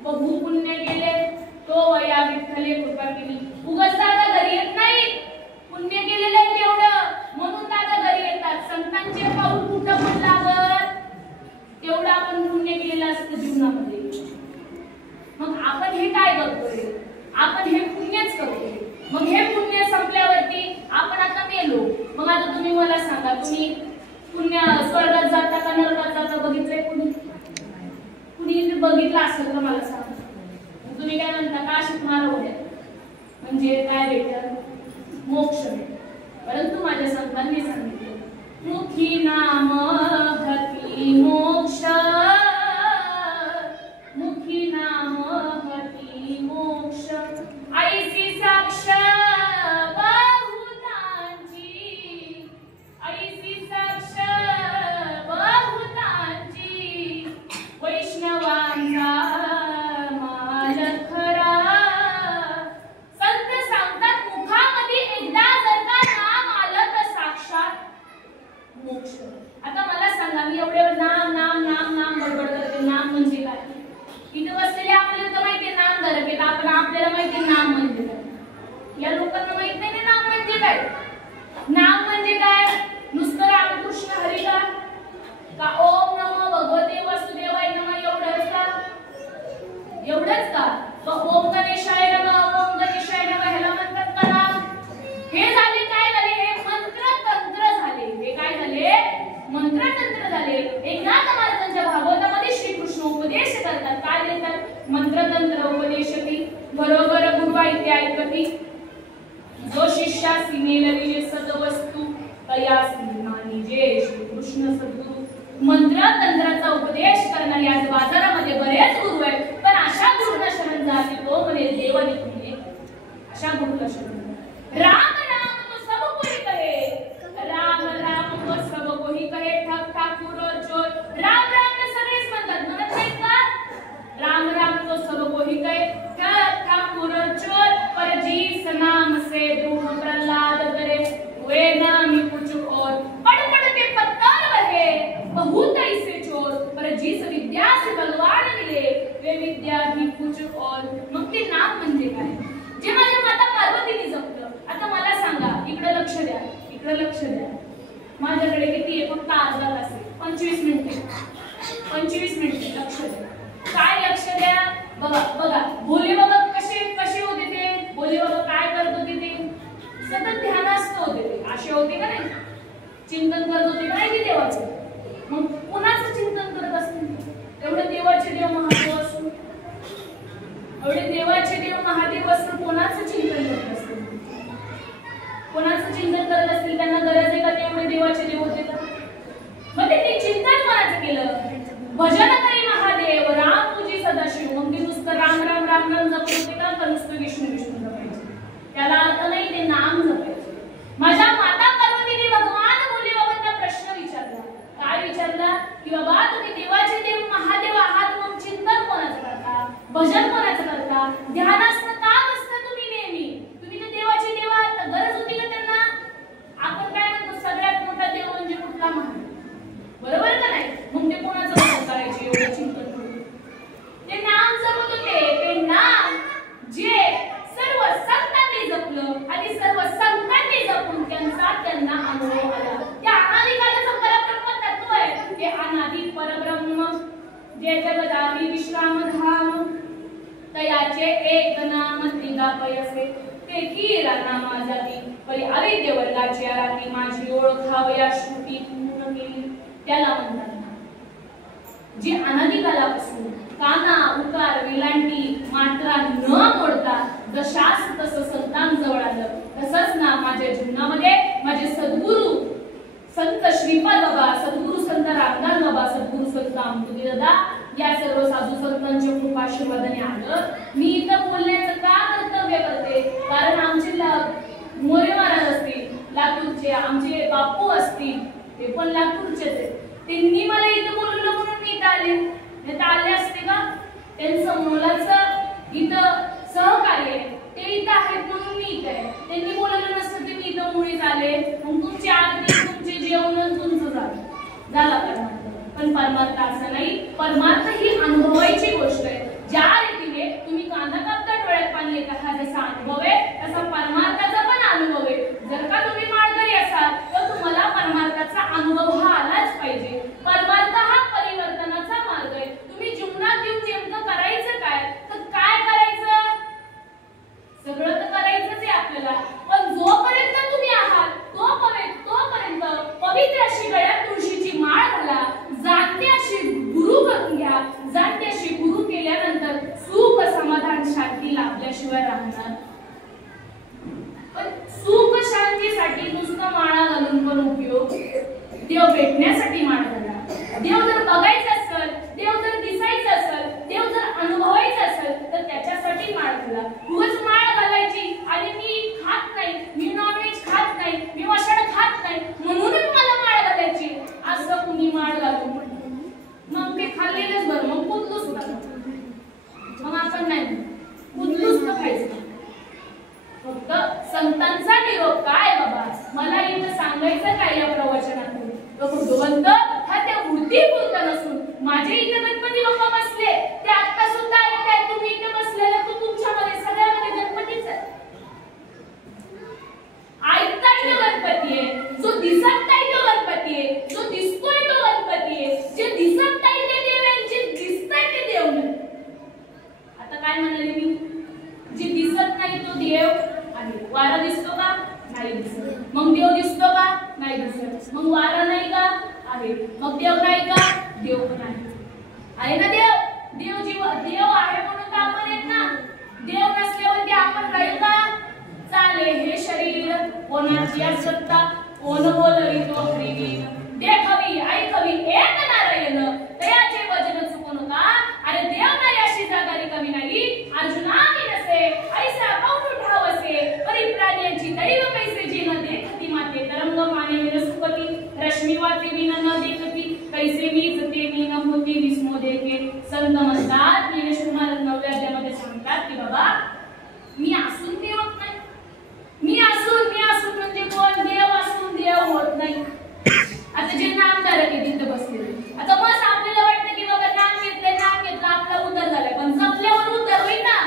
बहु पुण्य केले तो वया विठ्ठले कृपा केली उगाच दादा घरी येत नाही पुण्य केलेलं आहे तेवढं म्हणून दादा घरी येतात संतांचे पाऊल कुठं पण लागत तेवढं आपण पुण्य केलेलं असतं जीवनामध्ये मग आपण हे काय करतोय आपण हे पुण्यच करतोय मग हे पुण्य संपल्यावरती आपण आता मेलो मग आता तुम्ही मला सांगा तुम्ही पुण्य स्वर्गात जाता का नरकात जाता बघितलंय कुणी तुम्ही बघितलं असेल तर मला सांगा. तुम्ही काय म्हणता का शिकणार उद्या म्हणजे काय भेटल? मोक्ष भेटल. परंतु माझ्या संतांनी सांगितलं मुखी नाम हती मोक्ष, मुखी नाम हती मोक्ष, ऐसी साक्ष बहुतांची, ऐसी साक्ष बहुतांची, वैष्णवांचा माल खरा. संत सांगतात मुखामध्ये एकदा जर का नाम आलं तर साक्षात मोक्ष. आता मला सांगा, मी एवढे नाम नाम नाम नाम बडबड करते. नाम म्हणजे काय? इथं बसलेले आपल्याला तर माहिती नाम धरकेत, आपण आपल्याला माहिती नाम म्हणजे काय. या लोकांना माहित नाही नाम म्हणजे काय. नाम म्हणजे काय? नुसतं रामकृष्ण हरी का ओम नमो भगवते वासुदेवाय नमः एवढंच का? एवढंच का ओम गणेशाय नमः, ओम गणेशाय नमः ह्याला म्हणतात का नाम? हे झाले काय झाले? हे मंत्र तंत्र झाले. हे काय झाले? मंत्र तंत्र झाले. एकनाथ महाराजांच्या भागवतामध्ये श्रीकृष्ण उपदेश करतात. काय देतात? मंत्र तंत्र उपदेशती बरोबर गुरुवा इथे ऐकती, जो शिष्यासी मेलविजे सदवस्तू तयासी मानिजे श्रीकृष्ण सद्गुरु. मंत्र तंत्राचा उपदेश करणारे आज बाजारामध्ये बरेच गुरु आहेत, पण अशा गुरुना शरण जाते तो म्हणे देवाने तुम्ही अशा गुरुला शरण. राम राम तो सब कोई कहे, राम राम तो सब कोई कहे, ठग ठाकुर और चोर. राम राम तो सगळेच म्हणतात, म्हणत नाहीत का? राम राम तो सब कोई कहे, ठग ठाकुर और चोर, पर जिस नाम से दुख प्रहलाद करे, वे नाम कुछ और. पढ़ पढ़ के पत्थर बहे, बहुत ऐसे चोर, पर जिस विद्या से भगवान मिले, वे विद्या ही कुछ और. मग ते नाम म्हणजे काय? जे माझ्या माता पार्वतीने जपलं. आता मला सांगा, इकडे लक्ष द्या, इकडे लक्ष द्या. माझ्याकडे किती आहे? फक्त अर्धा तास आहे. 25 मिनिटे, 25 मिनिटे लक्ष द्या. काय लक्ष द्या? बघा बघा भोले बाबा कसे कसे होते ते. भोले बाबा काय करत होते ते? सतत ध्यानास्थ होते ते. असे होते का नाही? चिंतन करत होते का नाही देवाचं? मग कोणाचं चिंतन करत असतील? एवढे देवाचे देव महादेव असून, एवढे देवाचे देव महादेव असून कोणाचं चिंतन करत असतील? कोणाचं चिंतन करत असतील? त्यांना गरज आहे का तेवढे देवाचे देव होते का? मग ते चिंतन कोणाचं केलं? भजन करी महादेव राम तुझी सदाशिव. मग ते नुसतं राम राम राम राम जपत होते का नुसतं विष्णू विष्णू जपायचे? त्याला अर्थ नाही, ते नाम जपायचे. माझ्या माता पार्वतीने भगवान भोले बाबांना प्रश्न विचारला. काय विचारला? की बाबा तुम्ही देवाचे देव महादेव आहात, मग चिंतन कोणाचं करता? भजन कोणाचं करता? ध्यानास्थ का बसता तुम्ही नेहमी? तुम्ही तर देवाचे देव आहात, गरज होती का त्यांना? आपण काय म्हणतो सगळ्यात मोठा देव म्हणजे कुठला? महादेव. बरोबर का नाही? मग ते कोणाचं भजन करायचे? एवढं चिंतन करून ते नाम जपत होते. ते नाम जे सर्व संतांनी जपलं आणि सर्व संतांनी जपून त्यांना अनुभव आला. त्या अनादिकालाचं परब्रह्म तत्व आहे. ते अनादि परब्रह्म जे जगदावी विश्रामधाम, तयाचे एक नाम त्रिगापयसे, ते कीरा नामा जाती, परी अविद्य वर्गाची आराती, माझी ओळखावया श्रुती पूर्ण केली. त्याला म्हणतात जे अनादिकालापासून काना उकार विलांटी मात्रा न मोडता जशास तसं संतांजवळ आलं, तसंच ना माझ्या जीवनामध्ये माझे सद्गुरू संत श्रीपाद बाबा, सद्गुरू संत रामदास बाबा, सद्गुरू संत आमतुकी दादा या सर्व साधू संतांच्या कृपाशीर्वादाने आलं. मी इथं बोलण्याचं का कर्तव्य करते? कारण आमचे मोरे महाराज असतील लातूरचे, आमचे बापू असतील ते पण लातूरचेच आहेत. त्यांनी मला इथं बोलवलं म्हणून मी इथं आले. नाही तर आले असते का? त्यांचं मुलाचं इथं सहकार्य ते इथं आहेत म्हणून मी इथं आहे. त्यांनी बोलवलं नसतं ते मी इथं मुळीच आले. मग तुमची आरती, तुमचे जेवण तुमचं झाला परमार्थ. पण परमार्थ असं नाही. परमार्थ ही अनुभवायची गोष्ट आहे. ज्या रीतीने तुम्ही कांदा कापता डोळ्यात पाणी येतं हा जसा अनुभव आहे, तसा परमार्थाचा पण अनुभव आहे. जर का तुम्ही माळकरी असाल तर तुम्हाला परमार्थाचा अनुभव हा आलाच पाहिजे. परमार्थ हा परिवर्तनाचा मार्ग आहे. तुम्ही जीवनात येऊन नेमकं करायचं काय? तर काय करायचं? सगळं तर करायचंच आहे आपल्याला. पण जोपर्यंत तुम्ही आहात तोपर्यंत पवित्र अशी गळ्यात तुळशीची माळ घाला, जाणते अशी गुरु करून घ्या, जाणते अशी भेटल्याशिवाय राहणार? पण सुख शांतीसाठी नुसतं माळा घालून पण उपयोग, देव भेटण्यासाठी माळ घाला. देव जर बघायचं असेल, देव जर दिसायचं असेल, देव जर अनुभवायचं असेल तर त्याच्यासाठी माळ घाला. उगाच माळ घालायची आणि मी खात नाही, मी नॉनव्हेज खात नाही, मी वषण खात नाही म्हणूनच मला माळ घालायची असं कुणी माळ घालून मग ते खाल्लेलंच बरं, मग कुदलूच ना. मग आपण नाही कुदलूच तर खायचं. फक्त संतांचा निरोप काय बाबा, मला इथं सांगायचं काय या प्रवचनातून? भगवंत हा त्या मूर्तीपुरता नसून माझे इथे गणपती बाप्पा बसले, ते आता सुद्धा ऐकताय. तुम्ही इथे बसलेला तो तुमच्यामध्ये सगळ्यामध्ये गणपतीच आहे. ऐकताय तो गणपती आहे, जो दिसत नाही तो गणपती आहे, जो दिसतोय तो गणपती आहे. जे दिसत नाही ते देव आहे, जे दिसतंय ते देव नाही. आता काय म्हणाले मी? जे दिसत नाही तो देव आहे. वारा दिसतो का? नाही दिसत. मग देव दिसतो का? नाही दिसत. मग वारा नाही का? आहे. मग देव नाही का? देव पण आहे ना. देव देव आहे म्हणून तर आपण आहेत ना. देव नसल्यावरती आपण राहील का? चाले हे शरीर कोणाची सत्ता, कोण बोलवितो प्रेमी. देखावी ऐकावी एक नारायण, तयाचे वचन चुकू नका. अरे देव नाही अशी जागा रिकामी नाही. अर्जुना मी नसे ऐसा पाऊल ठावसे, परिप्राण्यांची दैव कैसे जिन देखती माते. तरंग माने विन सुपती, रश्मी वाते विन न देखती. कैसे वीजते मी न होती विस्मो देखे. संत म्हणतात, ज्ञानेश्वर महाराज 9व्या अध्यायामध्ये सांगतात की बाबा मी असून देवत नाही. मी असून म्हणजे कोण? देव असून देव होत नाही. आता जे नामधारक आहे तिथे बसलेले, आता बस आपल्याला वाटतं की बाबा नाम घेतलं आपला उद्धार झालाय. पण जपल्यावर उद्धार होईल ना.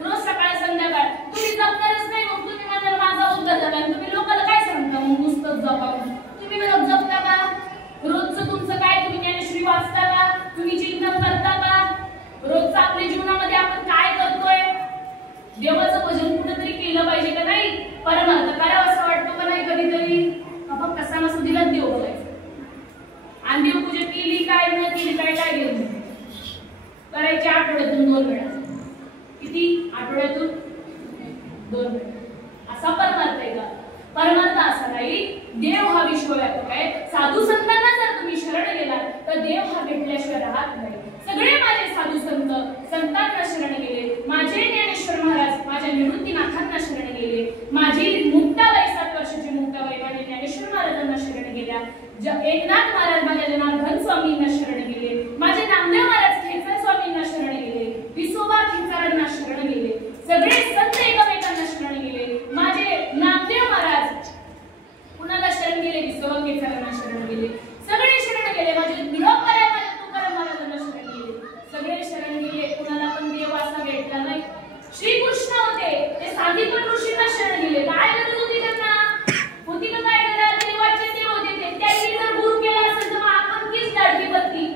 रोज सकाळ संध्याकाळ तुम्ही जपणारच नाही. मग तुम्ही म्हणाल माझा उद्धार झाला, तुम्ही लोकांना काय सांगता? मग नुसतं जपा. तुम्ही जपता का? रोजचं तुमचं काय? तुम्ही ज्ञानेश्वरी वाचता का? तुम्ही चिंतन करता का? रोजचं आपल्या जीवनामध्ये आपण काय करतोय? देवाचं भजन कुठेतरी केलं पाहिजे का नाही? परमार्थ करावं असं वाटतं का नाही कधीतरी? फक्त कसा नसू दिला देव बघायचं. आणि देवपूजा केली काय न केली काय घेऊन करायची आठवड्यातून 2 वेळा. किती? आठवड्यातून 2 वेळा. असा परमार्थ आहे का? परमार्थ असा नाही. देव हा विश्वव्यापक आहे. साधू संतांना जर तुम्ही शरण गेलात तर देव हा भेटल्याशिवाय राहत नाही. सगळे माझे साधू संतांना शरण गेले. माझे ज्ञानेश्वर महाराज माझ्या निवृत्तीनाथांना शरण गेले. माझी मुक्ताबाई 7 वर्षाची मुक्ताबाई माझ्या ज्ञानेश्वर महाराजांना शरण गेल्या. एकनाथ महाराज माझ्या जनार्दन स्वामींना शरण गेले. माझे नामदेव महाराज खेचर स्वामींना शरण गेले. विसोबा खेचरांना शरण गेले. सगळे संत एकमेकांना शरण गेले. माझे नामदेव महाराज कुणाला शरण गेले? विसोबा खेचरांना शरण गेले. सगळे शरण गेले. माझे निरोपराय माझ्या तुकाराम महाराजांना शरण गेले. सगळे शरण गेले. कुणाला पण देव असा भेटला नाही. श्रीकृष्ण होते, ते सांदीपन ऋषींना शरण गेले. काय गरज होती त्यांना? होती का काय गरज? देवाचे देव होते ते. त्यांनी जर गुरु केला असेल तर आपण किस लाडकी बत्ती.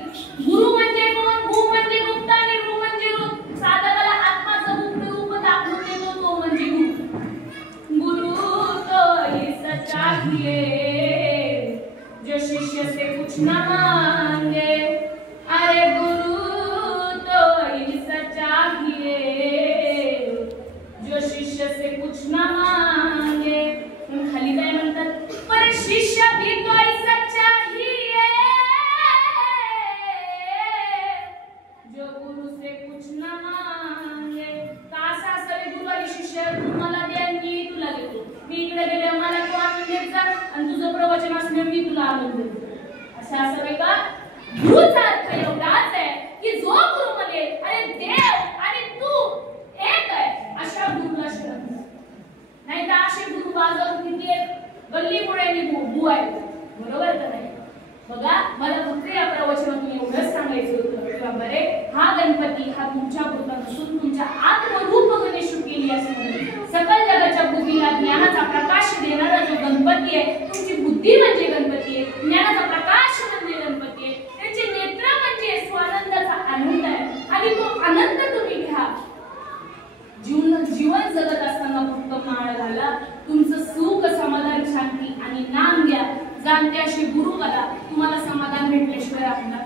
गुरु म्हणजे कोण? गु म्हणजे गुप्त आणि रु म्हणजे रूप. साधकाला आत्माचं गुप्त रूप दाखवून देतो तो म्हणजे गुरु. गुरु तो ही सच्चाई जो शिष्य से कुछ न मांगे. अरे गुरु तो ही सच्चाई जो शिष्य से कुछ न मांगे. खाली काय म्हणतात? पर शिष्य भी तो सच्चा ही जो गुरु से कुछ न मांगे. कासा सगळे गुरु आणि शिष्य तुम्हाला द्या, मी तुला देतो. मी इकडे गेले मला तू आनंद देत जा आणि तुझं प्रवचन असणे मी तुला आनंद देतो. असं असं का? गुरुचा अर्थ एवढाच आहे की जो गुरु म्हणेल अरे देव आणि तू एक आहे अशा गुरुला शरण. नाही तर असे गुरु बाजारात किती आहेत? गल्ली पुढे बू आहेत. बरोबर का नाही? बघा, मला फक्त या प्रवचनातून एवढंच सांगायचं होतं की बाबा रे, हा गणपती हा तुमच्या पुरता नसून तुमच्या आत्मरूप गणेश केली असं सकल जगाच्या बुद्धीला ज्ञानाचा प्रकाश देणारा जो गणपती आहे, तुमची बुद्धी म्हणजे गणपती आहे, ज्ञानाचा प्रकाश म्हणजे गणपती आहे, त्याचे नेत्र म्हणजे स्वानंदाचा आनंद आहे. आणि तो आनंद तुम्ही घ्या. जीवन जगत असताना फक्त माळ घाला. तुमचं सुख, समाधान, शांती आणि नाम घ्या. जाणते असे गुरु बघा, तुम्हाला समाधान भेटल्याशिवाय राहणार.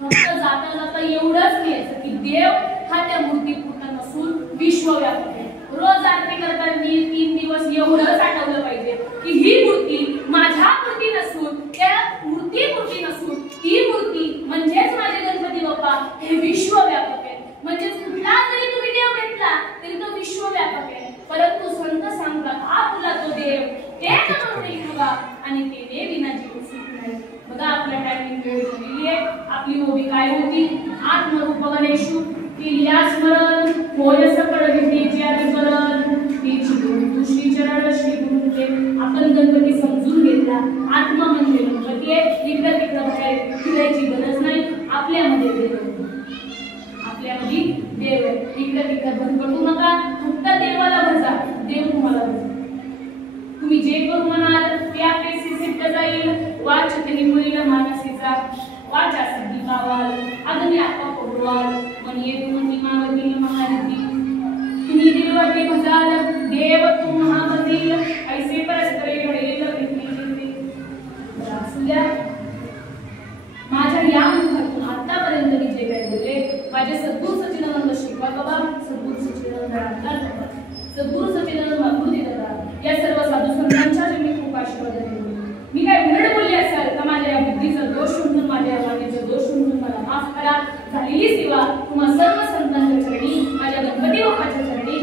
फक्त जाता जाता एवढंच घ्यायचं की देव हा त्या मूर्तीपुरता नसून विश्व विश्वव्यापक आहे. रोज आरती करताना 3 दिवस एवढंच आठवलं पाहिजे की ही मूर्ती माझ्या मूर्ती नसून, त्या मूर्ती नसून, ती मूर्ती म्हणजेच माझे गणपती बाप्पा हे विश्वव्यापक आहे. म्हणजे कुठला जरी तुम्ही देव भेटला तरी तो विश्वव्यापक आहे. परंतु संत सांगतात आपला तो देव ते करून बघा आणि ते देविना जीव सुख नाही. बघा आपल्या टायमिंग वेळ झालेली आहे. आपली ओवी काय होती? आत्मरूप गणेशू किल्ल्या स्मरण होय सकळ विद्येचे आदिकरण तिची गुरु श्री चरण श्री गुरुचे. आपण गणपती समजून घेतला. आत्मा म्हणजे गणपती आहे. इकडे तिकडे बाहेर फिरायची गरज नाही. आपल्यामध्ये देव आहे. आपल्यामध्ये देव आहे. इकडे तिकडे भरकटू नका. फक्त देवाला भजा. देव तुम्हाला भजा. तुम्ही जे करू म्हणाल ते आपले सिद्ध जाईल. वाचते मुलीला मानसीचा वाचा सिद्धी पावाल अग्नी आपा पडवाल म्हणे तुम्ही मावतील महारथी. तुम्ही देवाचे भजाल देव तू महामंदिर ऐसे परस्परे घडेल पृथ्वीचे. असल्या माझ्या या मुखातून आतापर्यंत मी जे काही बोलले माझे सद्गुरू सच्चिदानंद श्रीपाद बाबा, सद्गुरू सच्चिदानंद रामदास बाबा, सद्गुरू सच्चिदानंद मातृजी दादा या सर्व साधू संतांच्या मी खूप आशीर्वाद दिले. मी काय उलट बोलले असाल तर माझ्या या बुद्धीचा दोष समजून, माझ्या या वाणीचा दोष समजून मला माफ करा. झालेली सेवा तुम्हा सर्व संतांच्या चरणी, माझ्या गणपती बाप्पाच्या चरणी.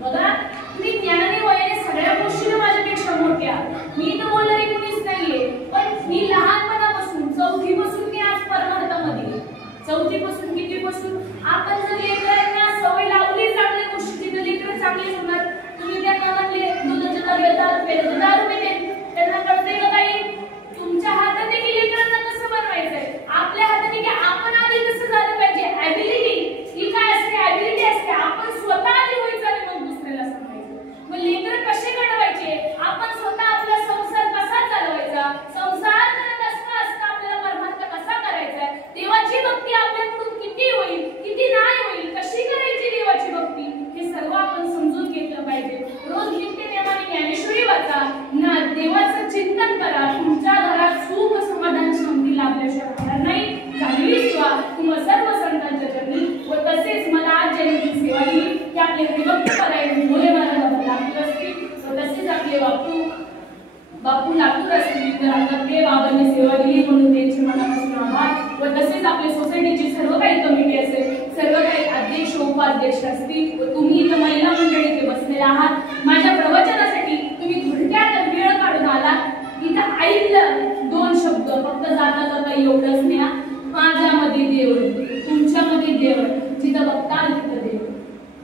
बघा तुम्ही ज्ञानाने वयाने सगळ्या गोष्टी माझ्यापेक्षा मोठ्या. मी तर बोलणारी कोणीच नाहीये. पण मी लहानपणापासून 4थी पासून ते आज परमार्थामध्ये 4थी पासून किती पासून आपण जर लेकरांना सवय लावली चांगल्या गोष्टीची तर लेकरं चांगली होणार. तुम्ही त्यांना म्हणले दुधाच्या दारू 10 रुपये दे, त्यांना कळते का काही? तुमच्या हातात आहे की लेकरांना कसं बनवायचंय? आपल्या हातात आहे की आपण आधी कसं झालं पाहिजे? ॲबिलिटी ही काय असते? ॲबिलिटी असते. आपण स्वतः आधी व्हायचं आणि मग दुसऱ्याला सांगायचं. मग लेकरं कसे घडवायचे? आपण स्वतः आपला संसार कसा चालवायचा? संसार करत असता असता आपल्याला परमार्थ कसा करायचा? देवाची भक्ती आपल्याकडून किती होईल, किती नाही होईल, कशी करायची देवाची भक्ती हे सर्व आपण समजून घेतलं पाहिजे. रोज नित्यनेमाने ज्ञानेश्वरी वाचा ना, देवाचं चिंतन करा. तुमच्या घरात सुख समाधान शांती लाभल्याशिवाय राहणार नाही. झालेली सेवा तुम्हा सर्व संतांच्या चरणी व तसेच मला आज ज्यांनी सेवा दिली की आपले हरिभक्त करायला बोले महाराज लागू असतील व तसेच आपले बापू लातूर असतील तर आता ते बाबांनी सेवा दिली म्हणून त्यांचे मनापासून आभार. व तसेच आपले सोसायटीची सर्व काही कमिटी असेल, सर्व काही अध्यक्ष उपाध्यक्ष असतील व तुम्ही इथं महिला मंडळी इथे बसलेले आहात. माझ्या प्रवचनासाठी तुम्ही थोडक्यात वेळ काढून आला. इथं ऐकलं 2 शब्द फक्त जाता जाता एवढंच न्या. माझ्यामध्ये देव आहे, तुमच्यामध्ये देव आहे. जिथं बघताल तिथं देव.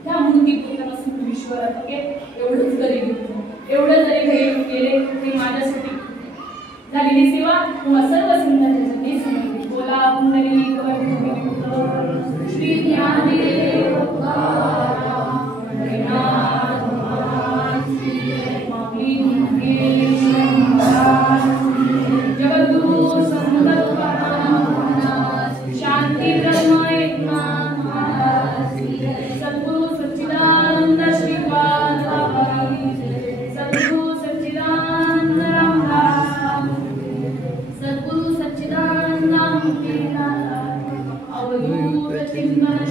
त्या मूर्ती पूर्णपासून विश्वव्यापक आहे. एवढंच जरी घेतलं, एवढं जरी घरी केले ते माझ्यासाठी झालेली सेवा तुम्हा सर्व संतांच्या चरणी समर्पित. बोला पुंडलिक वरद श्री ज्ञानदेव जगद्गुरु संत शांती ब्रह्म एकनाथ सद्गुरु सच्चिदानंद श्रीपाद बाबा, सद्गुरु सच्चिदानंद रामदास, सद्गुरु सच्चिदानंद अवधूत चिंतन